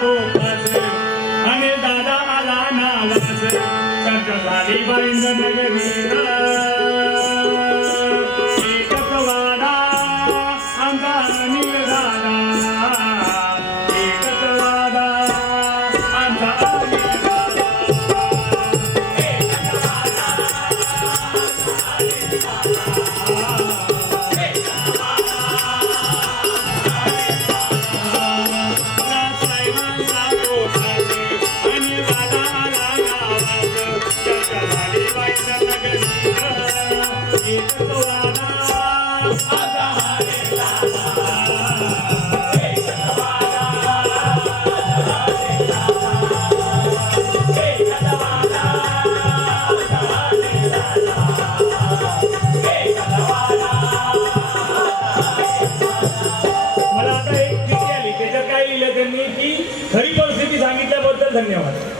जातो पास आणि दादा आला नावास चर्चा झाली बाईंद नगरीला एकच वाडा आमचा अनिल दादा एकच वाडा आमचा अनिल दादा खरी परिस्थिती सांगितल्याबद्दल धन्यवाद.